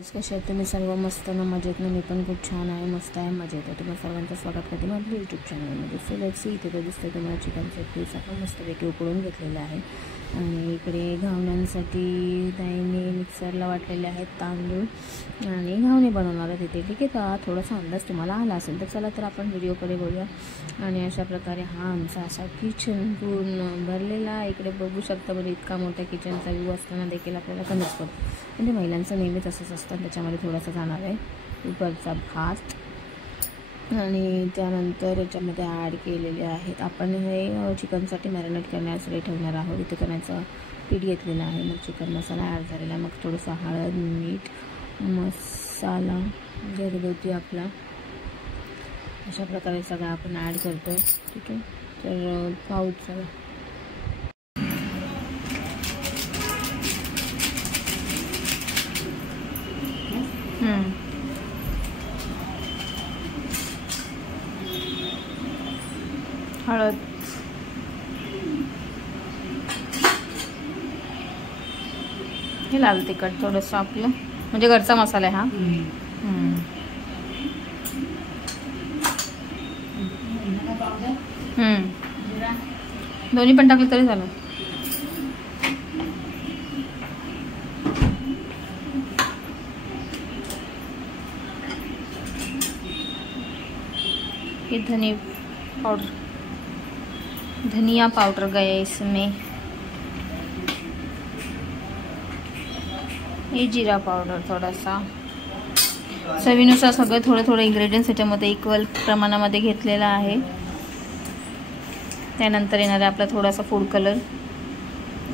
कसे आहेत तुम्ही सर्व? मस्त ना, मजेत ना? मी पण खूप छान आहे, मस्त आहे, मजेत आहे. तुम्हाला सर्वांचं स्वागत करते माझ्या यूट्यूब चॅनलमध्ये. सो लेट्स सी, इथे तर दिसतं तुम्हाला चिकनचा पीस आपण मस्तपैकी उकळून घेतलेला आहे. आणि इकडे घावण्यांसाठी ताईने मिक्सरला वाटलेले आहेत तांदूळ आणि घावणे बनवणार आहेत इथे. ठीक आहे का? थोडासा अंदाज तुम्हाला आला असेल तर चला तर आपण व्हिडिओकडे बघूया. आणि अशा प्रकारे हा आमचा असा किचन पूर्ण भरलेला आहे. इकडे बघू शकता म्हणजे इतका मोठा किचनचा व्ह्यू असताना देखील आपल्याला कमीच पडतो. म्हणजे महिलांचं नेहमीच असंच असतं. त्याच्यामध्ये थोडासा जाणार आहे कुकरचा भात आणि त्यानंतर याच्यामध्ये ॲड केलेले आहेत आपण हे चिकनसाठी मॅरिनेट करण्यासाठी ठेवणार आहोत. इथे करण्याचं पीठ घेतलेलं आहे. मग चिकन मसाला ॲड झालेला आहे. मग थोडंसं हळद, मीठ, मसाला घरगुती आपला अशा प्रकारे सगळं आपण ॲड करतो. ठीक आहे, तर पाऊच सगळं हळद, हे लाल तिखट थोडंसं आपलं म्हणजे घरचा मसाला आहे हा. दोन्ही पण टाकलं तरी झालं. ये धनिया पाउडर गया इसमें, ये जीरा पाउडर थोडासा. चवीनुसार सगळे थोडे थोडे इंग्रेडियंट्स ह्याच्यामध्ये इक्वल प्रमाणामध्ये घेतलेला आहे. त्यानंतर येणार आहे आपला थोडासा फूड कलर.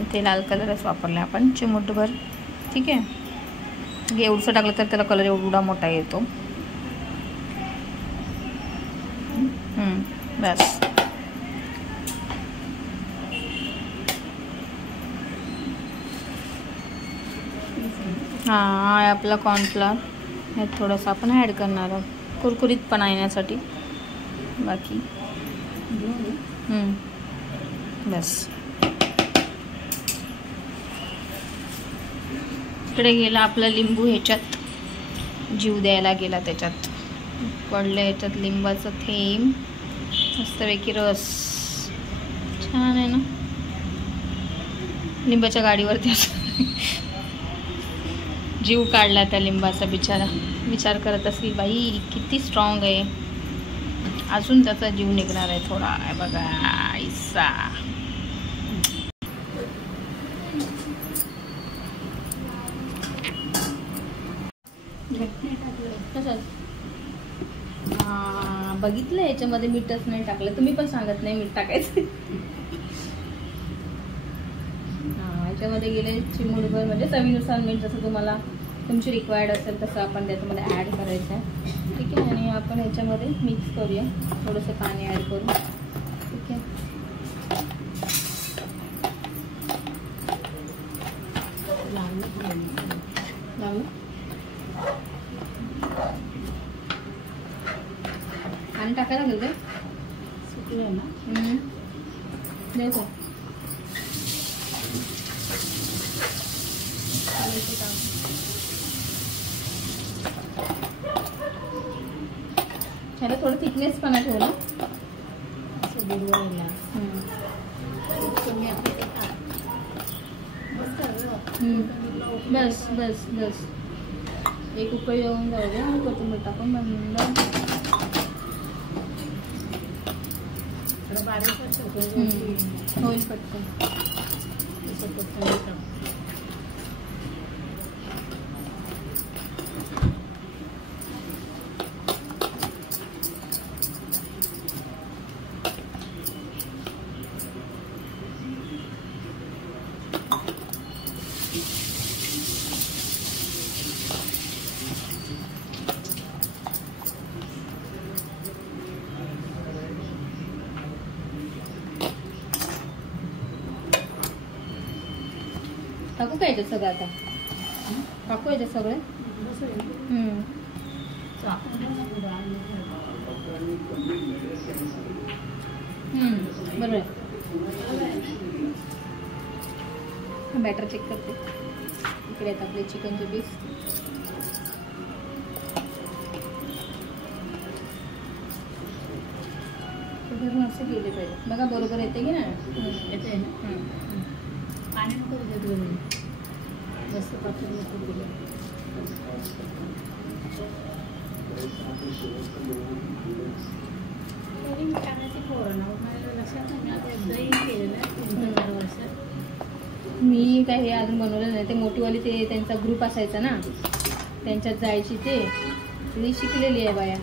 इथे लाल कलरच वापरला आपण चिमूटभर. ठीक आहे, एवढंसं टाकलं तर त्याला कलर एवढा मोठा येतो. बस. हा आहे आपला कॉर्नफ्लॉवर. हे थोडंसं आपण ॲड करणार आहोत कुरकुरीतपणा येण्यासाठी. बाकी बस. इकडे गेला आपला लिंबू, ह्याच्यात जीव द्यायला गेला. त्याच्यात पडलं ह्याच्यात लिंबाचं थेंब. मस्तपैकी रस छान आहे ना. लिंबाच्या गाडीवरती जीव काढला त्या लिंबाचा बिचारा. विचार करत असेल बाई किती स्ट्रॉंग आहे, अजून त्याचा जीव निघणार आहे थोडा. आहे बघा ऐसा. बघितलं याच्यामध्ये मीठच नाही टाकलं. तुम्ही पण सांगत नाही मीठ टाकायचं. याच्यामध्ये गेले चिमूटभर म्हणजे चवीनुसार मीठ, जसं तुम्हाला तुमची रिक्वायर्ड असेल तसं आपण त्याच्यामध्ये ॲड करायचं आहे. ठीक आहे, आणि आपण याच्यामध्ये मिक्स करूया. थोडंसं पाणी ॲड करू. ठीक आहे, आणि टाकायला लागेल ते सुकलं ना. द्यायचं ह्याला थोडं थिकनेस पण ठेवलं. बस बस बस. एक उकळी येऊन जाऊ द्या. कोथिंबीर टाकून बंद. होईल पटकन. टाकू काय याच्यात सगळं? आता टाकू याच्यात सगळं. बरोबर. बॅटर चेक करते. इकडे आहेत आपले चिकनचे पीस. असं केले पाहिजे बघा, बरोबर येते की नाही? येते ना. पाणी नको देत, जास्त पातळ नको दिलं. मी काय हे अजून बनवलं नाही. ते मोठीवाली ते त्यांचा ग्रुप असायचा ना, त्यांच्यात जायची ते शिकलेली आहे बाया.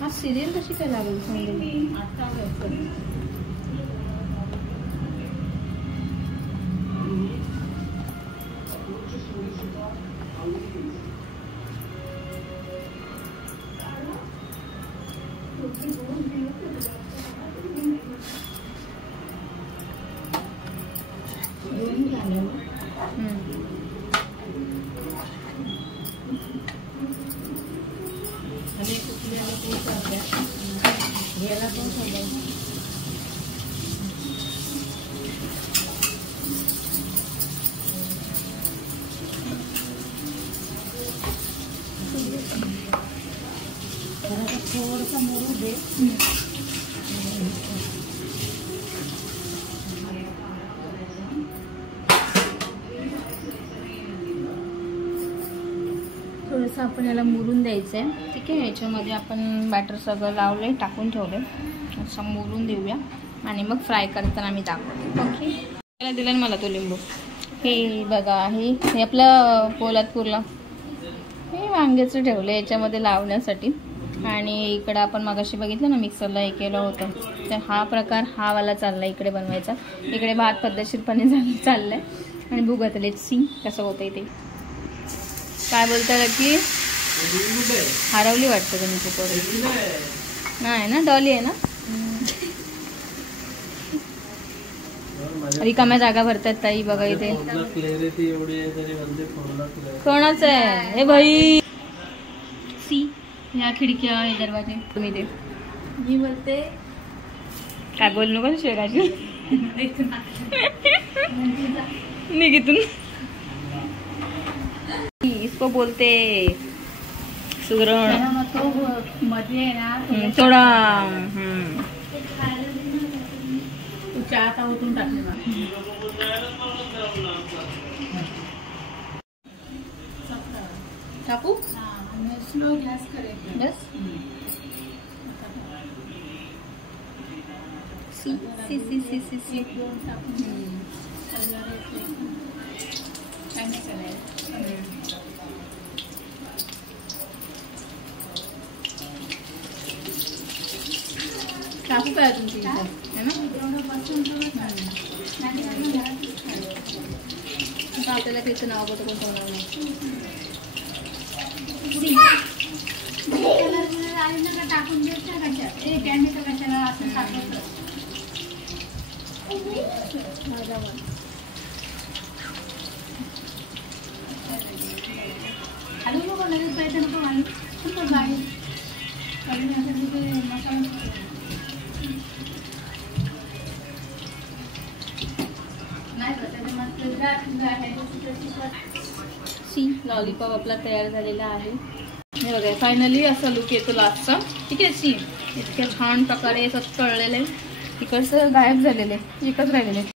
हा सिरियल कशी काय लागेल सांगेल आता घ्यायला पण सांगायचं. थोडंसं मोरू दे. थोडंसं आपण याला मुरून द्यायचं आहे. ठीक आहे, याच्यामध्ये आपण बॅटर सगळं लावले, टाकून ठेवले. असं मुरून देऊया आणि मग फ्राय करताना मी दाखवते. ओके, त्याला दिला ना मला तो लिंबू. हे बघा, हे आपलं पोलादपूरला हे वांग्याचं ठेवलं याच्यामध्ये लावण्यासाठी. आणि इकडं आपण मगाशी बघितलं ना मिक्सरला हे केलं होतं, तर हा प्रकार हा वाला चालला इकडे बनवायचा. इकडे भात पद्धतशीरपणे चाललाय आणि बघत लेट्स सी कसं होतंय ते. काय बोलतात की हरवली वाटतं तुमची पोरी? नाही ना, डॉली आहे ना. रिकाम्या जागा भरतात ताई बघा इथे. कोणाचं आहे हे भाई? सी ह्या खिडक्या, हे दरवाजे. तुम्ही ते मी बोलते काय बोल नको शेराजी. निघितून इसको बोलते सुगरण. तो मध्ये ना थोडा तू चहा आता ओतून टाकले ना. टाकू स्लो गॅस करायचं बस. सी सी सी सी सी सी टाकू काय तुमची इथं है ना. आपल्याला त्याचं नाव बघ कोणतं टाकून टॅमॅटो कशाला असं टाकायचं. आलू नको लगेच पाहिजे नको आलू पण बाहेर मसाला सी लॉलीपॉप आपला तयार झालेला आहे. हे बघा फायनली असा लुक येतो लास्टचा. ठीक आहे, सी इतक्या छान प्रकारे असं तळलेलं आहे. तिकडचं गायब झालेलं आहे, एकच राहिलेलं आहे.